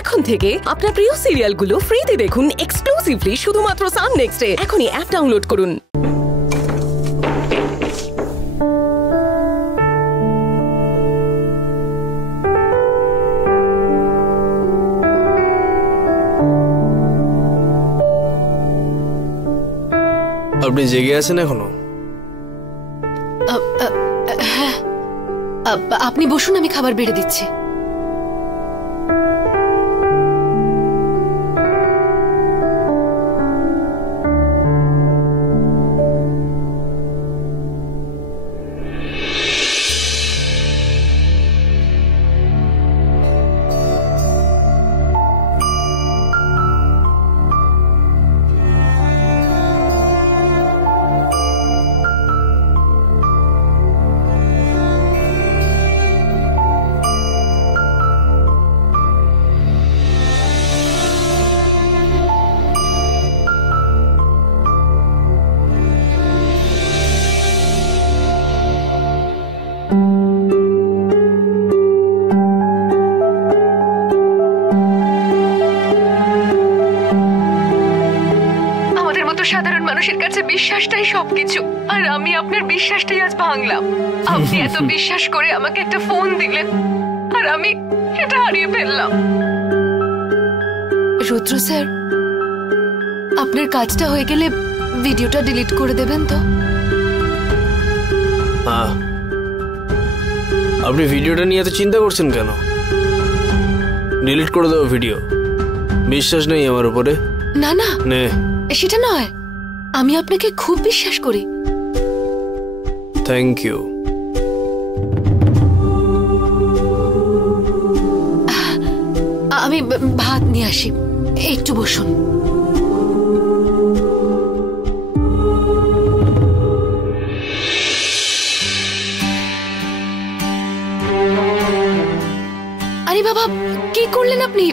এখন থেকে আপনার প্রিয় সিরিয়ালগুলো ফ্রিতে দেখুন এক্সক্লুসিভলি শুধুমাত্র সান নেক্সটে। এখনই অ্যাপ ডাউনলোড করুন। আপনি জেগে আছেন এখনো? হ্যাঁ, আপনি বসুন, আমি খাবার বেড়ে দিচ্ছি। সাধারণ মানুষের কাছে বিশ্বাসটাই সবকিছু, আর আমি আপনার বিশ্বাসটাই আজ ভাঙলাম। আপনি এত বিশ্বাস করে আমাকে একটা ফোন দিলেন, আর আমি এটা হারিয়ে ফেললাম। রুদ্র স্যার, আপনার কাজটা হয়ে গেলে ভিডিওটা ডিলিট করে দেবেন তো? হ্যাঁ। আপনি ভিডিওটা নিয়ে এত চিন্তা করছেন কেন? ডিলিট করে দেবো ভিডিও। বিশ্বাস নেই আমার উপরে? না না, সেটা নয়, আমি আপনাকে খুব বিশ্বাস করি। Thank you. আমি ভাত নিয়ে আসি, একটু বসুন। আরে বাবা, কি করলেন আপনি?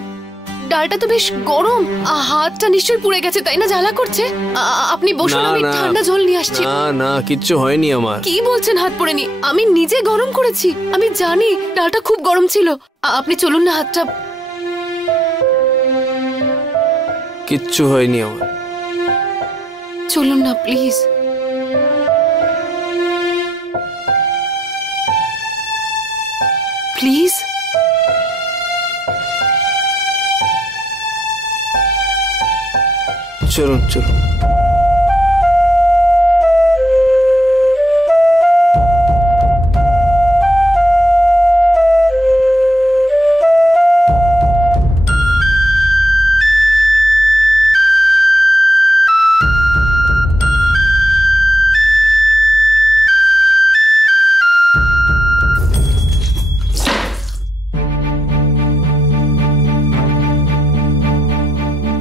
ডালটা তো বেশ গরম, হাতটা নিশ্চয়ই পুড়ে গেছে, তাই না? জ্বালা করছে। আপনি বসুন, আমি ঠান্ডা জল নিয়ে আসছি। না না, কিচ্ছু হয়নি আমার। কি বলছেন হাত পোড়েনি? আমি নিজে গরম করেছি, আমি জানি ডালটা খুব গরম ছিল। আপনি চলুন না, হাতটা। কিচ্ছু হয়নি আমার। চলুন না প্লিজ। প্লিজ। চলুন চলুন।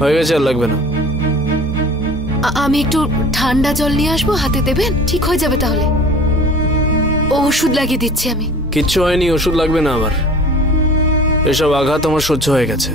হয়ে গেছে, আর লাগবে না। আমি একটু ঠান্ডা জল নিয়ে আসবো, হাতে দেবেন? ঠিক হয়ে যাবে তাহলে। ওষুধ লাগিয়ে দিচ্ছি আমি। কিচ্ছু হয়নি, ওষুধ লাগবে না আমার। এসব আঘাত আমার সহ্য হয়ে গেছে।